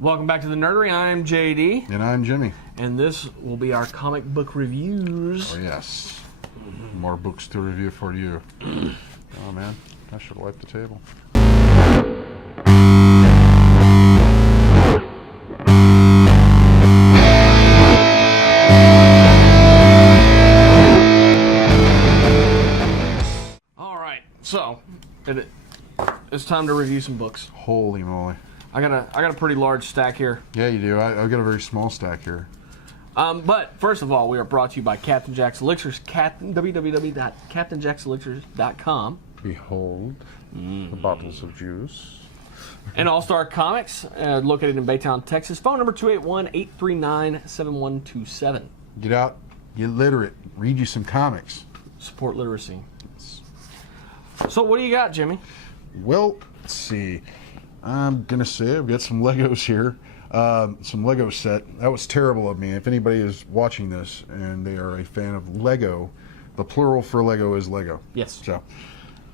Welcome back to the Nerdery. I'm JD. And I'm Jimmy. And this will be our comic book reviews. Oh, yes. More books to review for you. Oh, man. I should wipe the table. All right. So, it's time to review some books. Holy moly. I got a pretty large stack here. Yeah, you do. I've got a very small stack here. But first of all, we are brought to you by Captain Jack's Elixirs, www.captainjackselixirs.com. Behold the bottles of juice. And All-Star Comics, located in Baytown, Texas. Phone number 281-839-7127. Get out, get literate, read you some comics. Support literacy. So what do you got, Jimmy? Well, let's see. I'm going to say I've got some Legos here. Some Lego set. That was terrible of me. If anybody is watching this and they are a fan of Lego, the plural for Lego is Lego. Yes. So,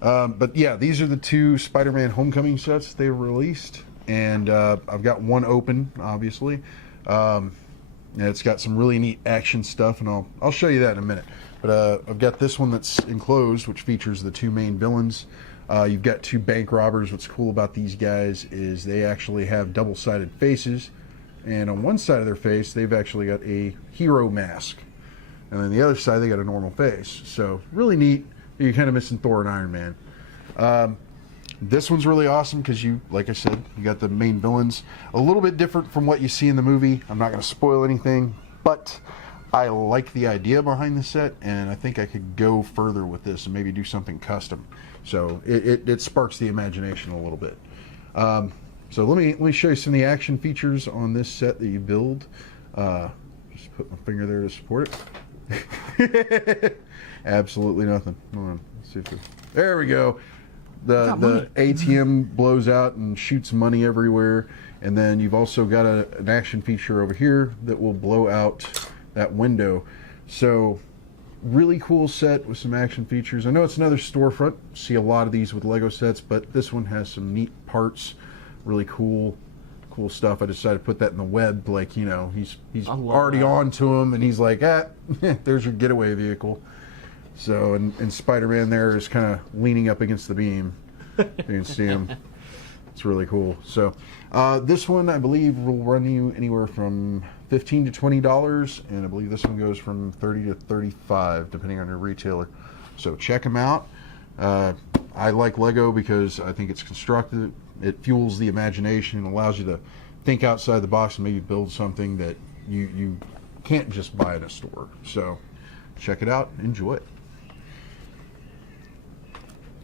but yeah, these are the two SpiderMan Homecoming sets they released, and I've got one open, obviously. And it's got some really neat action stuff, and I'll show you that in a minute. But I've got this one that's enclosed, which features the two main villains. You've got two bank robbers. What's cool about these guys is they actually have double-sided faces, and on one side of their face they've actually got a hero mask, and then the other side they got a normal face. So really neat. You're kind of missing Thor and Iron Man. This one's really awesome because like I said, you got the main villains. A little bit different from what you see in the movie. I'm not going to spoil anything, but I like the idea behind the set, and I think I could go further with this and maybe do something custom. So it sparks the imagination a little bit. So let me show you some of the action features on this set that you build. Just put my finger there to support it. Absolutely nothing. Hold on. Let's see if there we go. The ATM blows out and shoots money everywhere, and then you've also got an action feature over here that will blow out that window. So really cool set with some action features. I know it's another storefront. See a lot of these with Lego sets, but this one has some neat parts. Really cool stuff. I decided to put that in the web, like, you know, he's already on to him, and he's like, there's your getaway vehicle. So, and Spider-Man there is kind of leaning up against the beam. You can see him. It's really cool. So, this one, I believe, will run you anywhere from $15 to $20, and I believe this one goes from $30 to $35, depending on your retailer. So check them out. I like Lego because I think it's constructive. It fuels the imagination and allows you to think outside the box and maybe build something that you can't just buy in a store. So check it out. Enjoy it.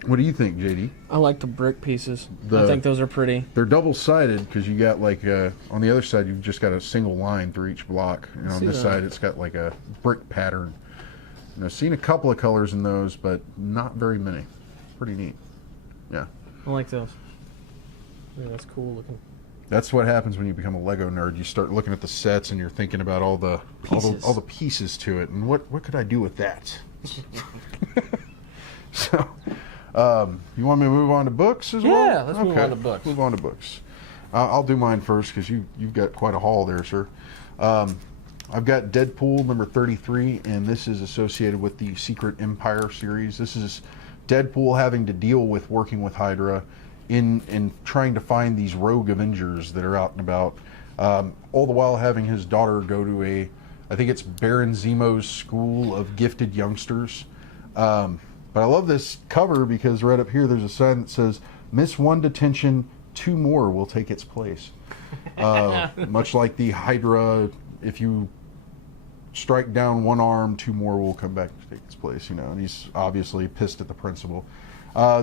What do you think, JD? I like the brick pieces. I think those are pretty. They're double-sided because you got like on the other side you've just got a single line through each block, and on this side it's got like a brick pattern. And I've seen a couple of colors in those, but not very many. Pretty neat. Yeah. I like those. Yeah, that's cool looking. That's what happens when you become a Lego nerd. You start looking at the sets and you're thinking about all the pieces to it, and what could I do with that? So. You want me to move on to books as well? Yeah, let's move on to books. Move on to books. I'll do mine first because you've got quite a haul there, sir. I've got Deadpool number 33, and this is associated with the Secret Empire series. This is Deadpool having to deal with working with Hydra in trying to find these rogue Avengers that are out and about, all the while having his daughter go to I think it's Baron Zemo's School of Gifted Youngsters. But I love this cover because right up here there's a sign that says, "Miss one detention, two more will take its place." Much like the Hydra, if you strike down one arm, two more will come back to take its place, you know, and he's obviously pissed at the principal.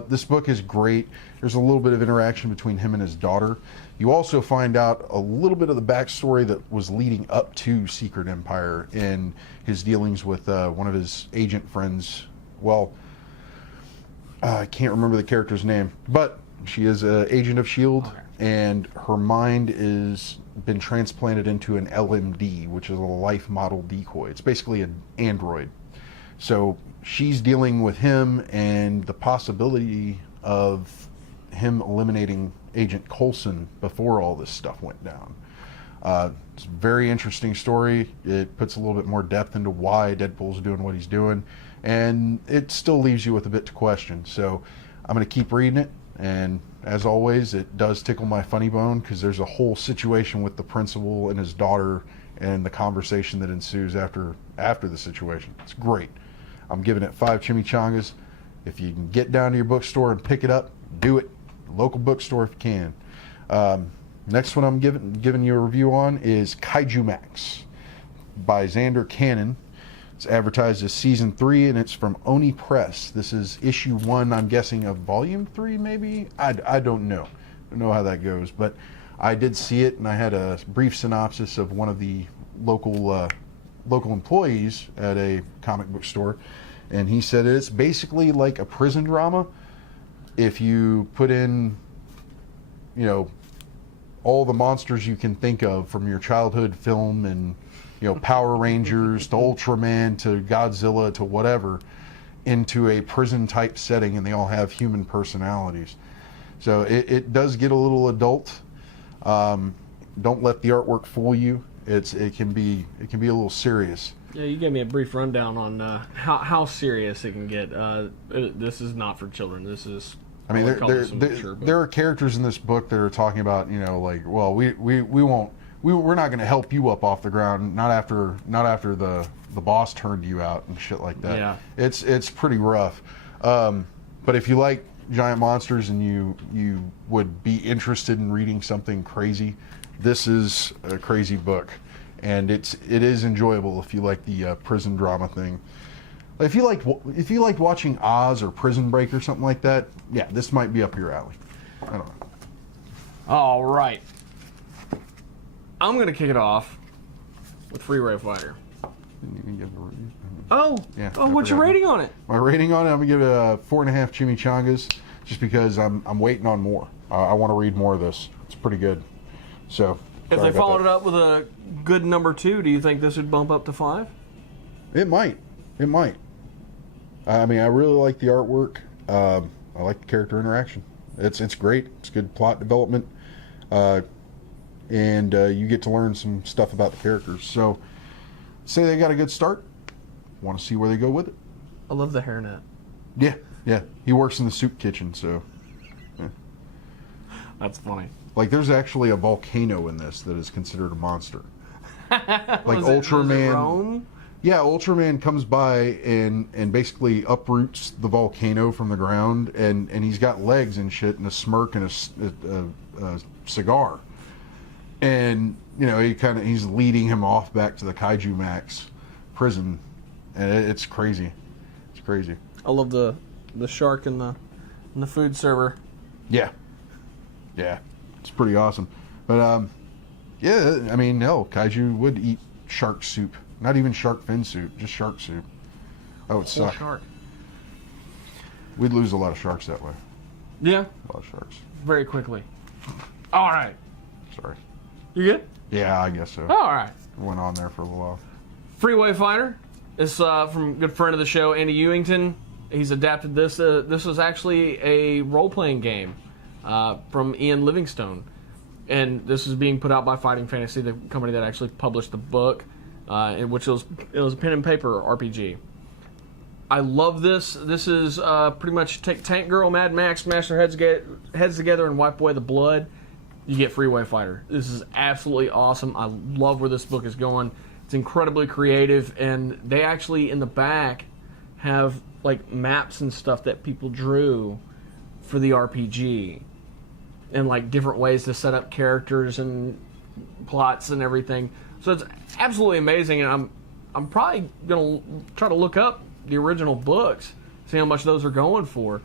This book is great. There's a little bit of interaction between him and his daughter. You also find out a little bit of the backstory that was leading up to Secret Empire and his dealings with one of his agent friends. Well, I can't remember the character's name, but she is an agent of S.H.I.E.L.D., and her mind is been transplanted into an LMD, which is a life model decoy. It's basically an android. So she's dealing with him and the possibility of him eliminating Agent Coulson before all this stuff went down. It's a very interesting story. It puts a little bit more depth into why Deadpool's doing what he's doing, and it still leaves you with a bit to question. So I'm going to keep reading it, and as always, it does tickle my funny bone because there's a whole situation with the principal and his daughter and the conversation that ensues after the situation. It's great. I'm giving it 5 chimichangas. If you can get down to your bookstore and pick it up, do it. Local bookstore if you can. Next one I'm giving you a review on is Kaiju Max by Xander Cannon. It's advertised as Season 3, and it's from Oni Press. This is issue 1, I'm guessing, of Volume 3, maybe? I don't know. I don't know how that goes, but I did see it, and I had a brief synopsis of one of the local employees at a comic book store, and he said it's basically like a prison drama. If you put in, all the monsters you can think of from your childhood film, and Power Rangers to Ultraman to Godzilla to whatever, into a prison type setting, and they all have human personalities. So it does get a little adult. Don't let the artwork fool you. It can be a little serious. Yeah, you gave me a brief rundown on how serious it can get. This is not for children. This is. I mean, there are characters in this book that are talking about, well, we're not going to help you up off the ground, not after the boss turned you out and shit like that. Yeah. It's pretty rough. But if you like giant monsters and you would be interested in reading something crazy, this is a crazy book, and it is enjoyable if you like the prison drama thing. If you liked watching Oz or Prison Break or something like that, yeah, this might be up your alley. I don't know. All right. I'm going to kick it off with Freeway Fighter. Didn't even give a review. Oh, yeah. Oh, what's your rating on it? My rating on it, I'm going to give it a 4.5 chimichangas, just because I'm waiting on more. I want to read more of this. It's pretty good. So, if they followed it up with a good number 2, do you think this would bump up to 5? It might. It might. I mean, I really like the artwork. I like the character interaction. It's great. It's good plot development. And you get to learn some stuff about the characters. So, say they got a good start. Want to see where they go with it. I love the hairnet. Yeah. He works in the soup kitchen, so. Yeah. That's funny. Like, there's actually a volcano in this that is considered a monster. Like Ultraman. Rome? Yeah, Ultraman comes by and basically uproots the volcano from the ground, and he's got legs and shit, and a smirk and a cigar. And he's leading him off back to the Kaiju Max prison, and it's crazy. It's crazy. I love the shark and the food server. Yeah, it's pretty awesome. But yeah, I mean, hell, Kaiju would eat shark soup. Not even shark fin soup, just shark soup. That would suck. Shark. We'd lose a lot of sharks that way. Yeah. A lot of sharks. Very quickly. All right. Sorry. You good? Yeah, I guess so. All right. Went on there for a little while. Freeway Fighter is from a good friend of the show, Andy Ewington. He's adapted this. This was actually a role-playing game from Ian Livingstone. And this is being put out by Fighting Fantasy, the company that actually published the book. In which it was a pen and paper RPG. I love this. This is pretty much take Tank Girl, Mad Max, smash their heads together and wipe away the blood. You get Freeway Fighter. This is absolutely awesome. I love where this book is going. It's incredibly creative, and they actually in the back have like maps and stuff that people drew for the RPG, and like different ways to set up characters and plots and everything. So it's absolutely amazing, and I'm probably gonna try to look up the original books, see how much those are going for,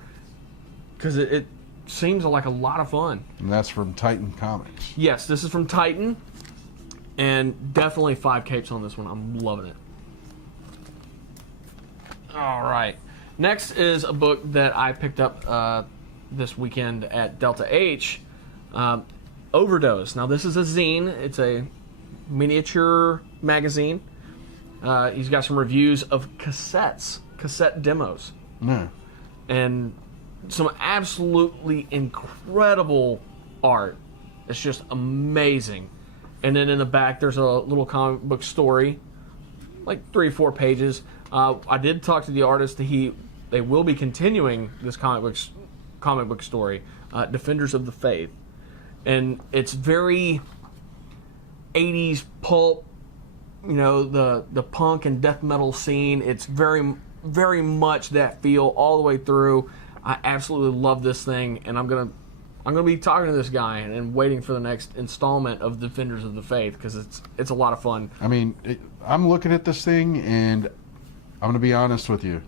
because it seems like a lot of fun. And that's from Titan Comics. Yes, this is from Titan, and definitely 5 capes on this one. I'm loving it. All right, next is a book that I picked up this weekend at Delta H, Overdose. Now this is a zine. It's a miniature magazine. He's got some reviews of cassette demos. Yeah. And some absolutely incredible art. It's just amazing. And then in the back, there's a little comic book story, like 3 or 4 pages. I did talk to the artist. They will be continuing this comic book story, Defenders of the Faith, and it's very 80s pulp. You know, the punk and death metal scene. It's very, very much that feel all the way through. I absolutely love this thing, and I'm gonna be talking to this guy and waiting for the next installment of Defenders of the Faith, because it's a lot of fun. I mean, I'm looking at this thing, and I'm gonna be honest with you.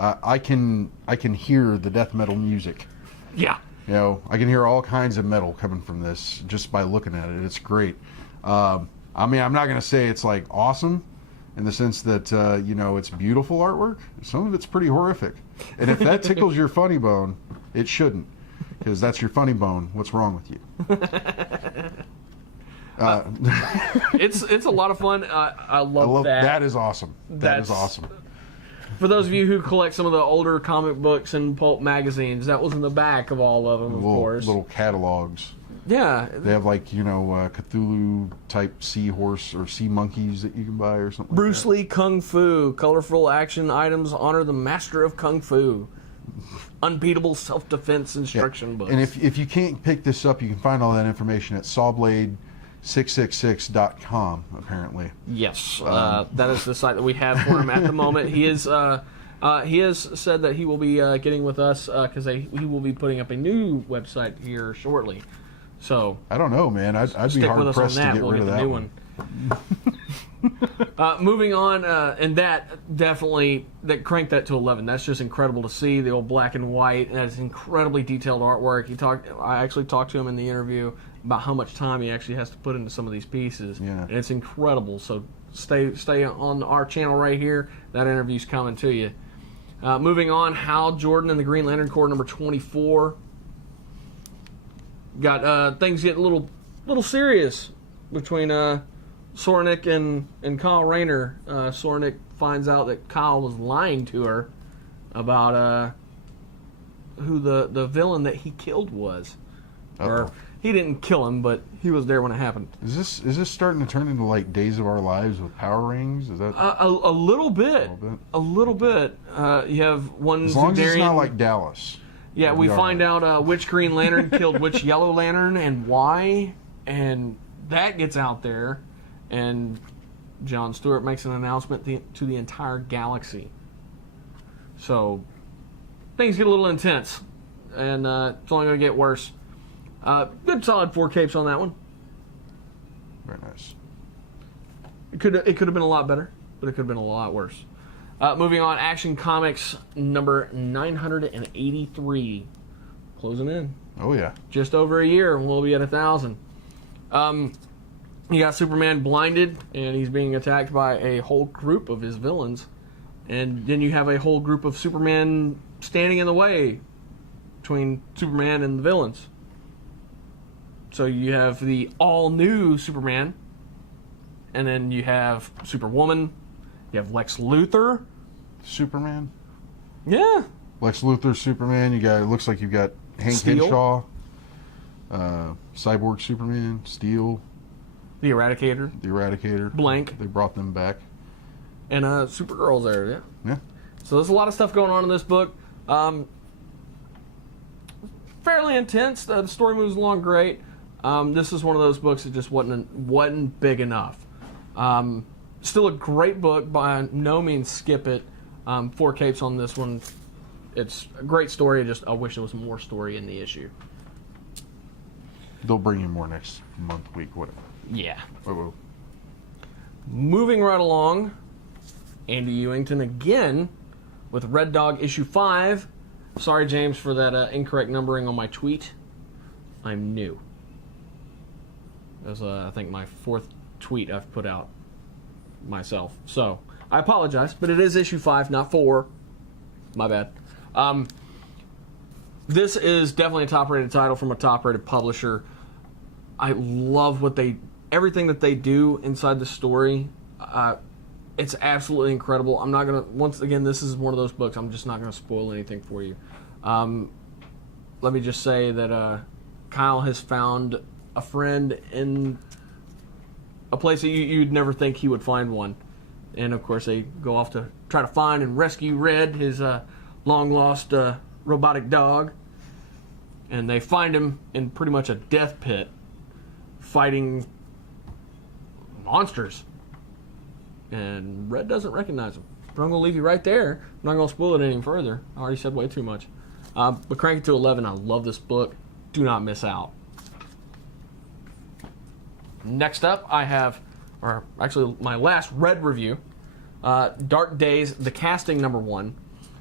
I can hear the death metal music. Yeah. You know, I can hear all kinds of metal coming from this just by looking at it. It's great. I mean, I'm not gonna say it's like awesome, in the sense that you know, it's beautiful artwork. Some of it's pretty horrific, and if that tickles your funny bone, it shouldn't, because that's your funny bone. What's wrong with you? It's a lot of fun. I love that. That is awesome. That is awesome. For those of you who collect some of the older comic books and pulp magazines, that was in the back of all of them, of course. Little catalogs. Yeah. They have, like, you know, Cthulhu type seahorse or sea monkeys that you can buy or something. Bruce like Lee Kung Fu. Colorful action items honor the master of Kung Fu. Unbeatable self-defense instruction books. And if you can't pick this up, you can find all that information at sawblade666.com, apparently. Yes. That is the site that we have for him at the moment. He has said that he will be getting with us because he will be putting up a new website here shortly. So I don't know, man. I'd be hard pressed to get rid of that new one. Moving on, and that cranked that to 11. That's just incredible to see, the old black and white. And that's incredibly detailed artwork. I actually talked to him in the interview about how much time he actually has to put into some of these pieces. Yeah. And it's incredible. So stay on our channel right here. That interview's coming to you. Moving on, Hal Jordan and the Green Lantern Corps number 24. Got things getting a little serious between Sornick and Kyle Rayner. Sornick finds out that Kyle was lying to her about who the villain that he killed was. Uh-oh. Or he didn't kill him, but he was there when it happened. Is this starting to turn into like Days of Our Lives with power rings? Is that a little bit? A little bit. You have one. As long as it's Zudarian- not like Dallas. Yeah, we find out which Green Lantern killed which Yellow Lantern and why, and that gets out there, and John Stewart makes an announcement to the entire galaxy. So things get a little intense, and it's only going to get worse. Good solid 4 capes on that one. Very nice. It could have been a lot better, but it could have been a lot worse. Moving on, Action Comics number 983. Closing in. Oh, yeah. Just over a year, and we'll be at 1,000. You got Superman blinded, and he's being attacked by a whole group of his villains. And then you have a whole group of Superman standing in the way between Superman and the villains. So you have the all-new Superman, and then you have Superwoman. You have Lex Luthor. Superman? Yeah. Lex Luthor, Superman. It looks like you've got Hank Steel. Henshaw, Cyborg Superman, Steel. The Eradicator. Blank. They brought them back. And Supergirl's there, yeah. Yeah. So there's a lot of stuff going on in this book. Fairly intense. The story moves along great. This is one of those books that just wasn't big enough. Still a great book. By no means skip it. 4 capes on this one. It's a great story. I wish there was more story in the issue. They'll bring you more next month, week, whatever. Yeah. Whoa. Moving right along, Andy Ewington again with Red Dog issue 5. Sorry, James, for that incorrect numbering on my tweet. I'm new. That was, I think, my 4th tweet I've put out myself. So, I apologize, but it is issue 5, not 4. My bad. This is definitely a top-rated title from a top-rated publisher. I love everything that they do inside the story. It's absolutely incredible. I'm not gonna. Once again, this is one of those books. I'm just not gonna spoil anything for you. let me just say that Kyle has found a friend in a place that you'd never think he would find one. And, of course, they go off to try to find and rescue Red, his long-lost robotic dog. And they find him in pretty much a death pit fighting monsters. And Red doesn't recognize him. But I'm going to leave you right there. I'm not going to spoil it any further. I already said way too much. But crank it to 11. I love this book. Do not miss out. Next up, I have, or actually my last Red review, Dark Days, The Casting #1.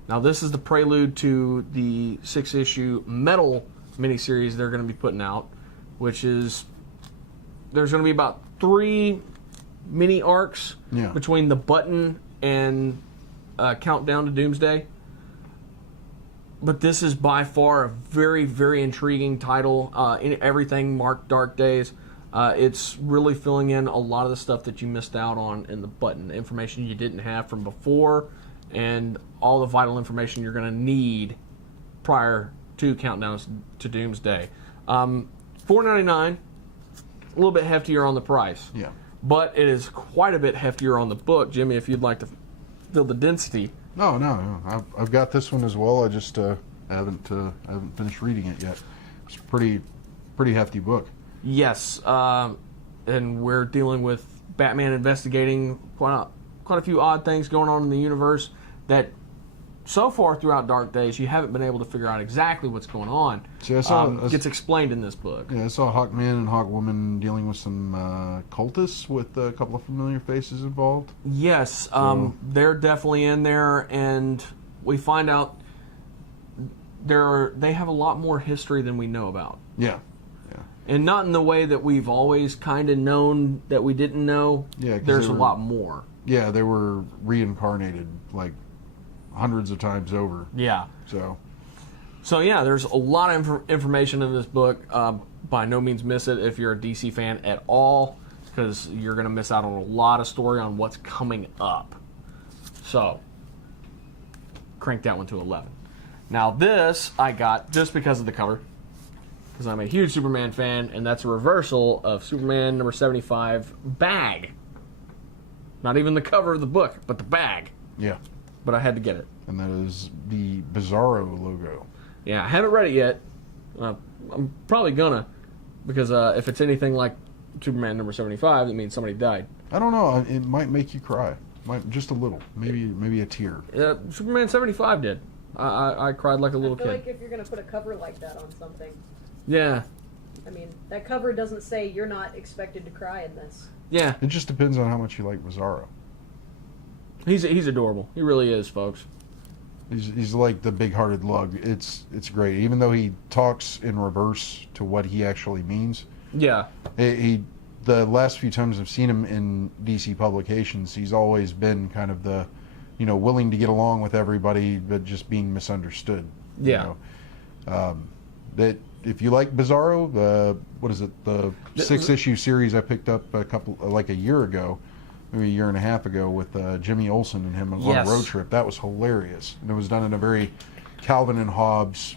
Now this is the prelude to the 6-issue Metal miniseries they're going to be putting out, which is, there's going to be about 3 mini arcs between the Button and Countdown to Doomsday. But this is by far a very, very intriguing title. In everything marked Dark Days. It's really filling in a lot of the stuff that you missed out on in the Button. Information you didn't have from before, and all the vital information you're going to need prior to Countdown to Doomsday. $4.99, a little bit heftier on the price. Yeah. But it is quite a bit heftier on the book. Jimmy, if you'd like to feel the density. No. I've got this one as well. I just haven't finished reading it yet. It's a pretty hefty book. Yes, and we're dealing with Batman investigating quite a few odd things going on in the universe that so far throughout Dark Days you haven't been able to figure out exactly what's going on. See, I saw, gets explained in this book. Yeah, I saw Hawkman and Hawkwoman dealing with some cultists with a couple of familiar faces involved. Yes, they're definitely in there, and we find out they have a lot more history than we know about. Yeah. And not in the way that we've always kind of known that we didn't know. Yeah, there's a lot more. Yeah, they were reincarnated like hundreds of times over. Yeah. So yeah, there's a lot of information in this book. By no means miss it if you're a DC fan at all, because you're going to miss out on a lot of story on what's coming up. So, crank that one to 11. Now this I got just because of the cover, because I'm a huge Superman fan, and that's a reversal of Superman #75 bag. Not even the cover of the book, but the bag. Yeah. But I had to get it. And that is the Bizarro logo. Yeah, I haven't read it yet. I'm probably gonna, because if it's anything like Superman #75, that means somebody died. I don't know. It might make you cry. Just a little. Maybe a tear. Superman 75 did. I cried like a little kid. I feel like if you're gonna put a cover like that on something. Yeah. I mean, that cover doesn't say you're not expected to cry in this. Yeah. It just depends on how much you like Bizarro. He's adorable. He really is, folks. He's like the big-hearted lug. It's great. Even though he talks in reverse to what he actually means. Yeah. The last few times I've seen him in DC publications, he's always been kind of the, willing to get along with everybody, but just being misunderstood. Yeah. That if you like Bizarro, what is it? The 6-issue series I picked up a year ago, maybe a year and a half ago, with Jimmy Olsen and him on a road trip. That was hilarious, and it was done in a very Calvin and Hobbes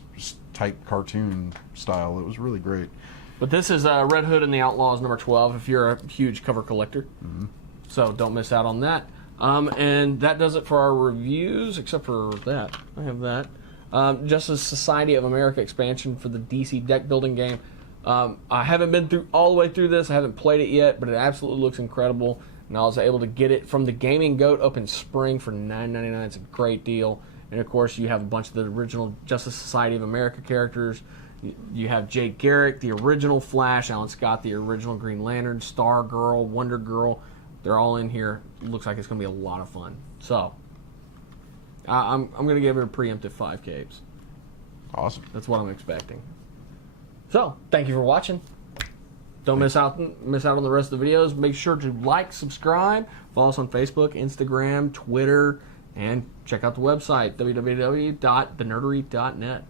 type cartoon style. It was really great. But this is Red Hood and the Outlaws #12. If you're a huge cover collector, so don't miss out on that. And that does it for our reviews, except for that. I have that. Justice Society of America expansion for the DC deck building game. I haven't been all the way through this. I haven't played it yet, but it absolutely looks incredible. And I was able to get it from the Gaming Goat up in spring for $9.99. It's a great deal. And of course, you have a bunch of the original Justice Society of America characters. You have Jake Garrick, the original Flash, Alan Scott, the original Green Lantern, Stargirl, Wonder Girl. They're all in here. It looks like it's going to be a lot of fun. So, I'm going to give it a preemptive 5 capes. Awesome. That's what I'm expecting. So, thank you for watching. Don't miss out on the rest of the videos. Make sure to like, subscribe, follow us on Facebook, Instagram, Twitter, and check out the website, www.thenerdery.net.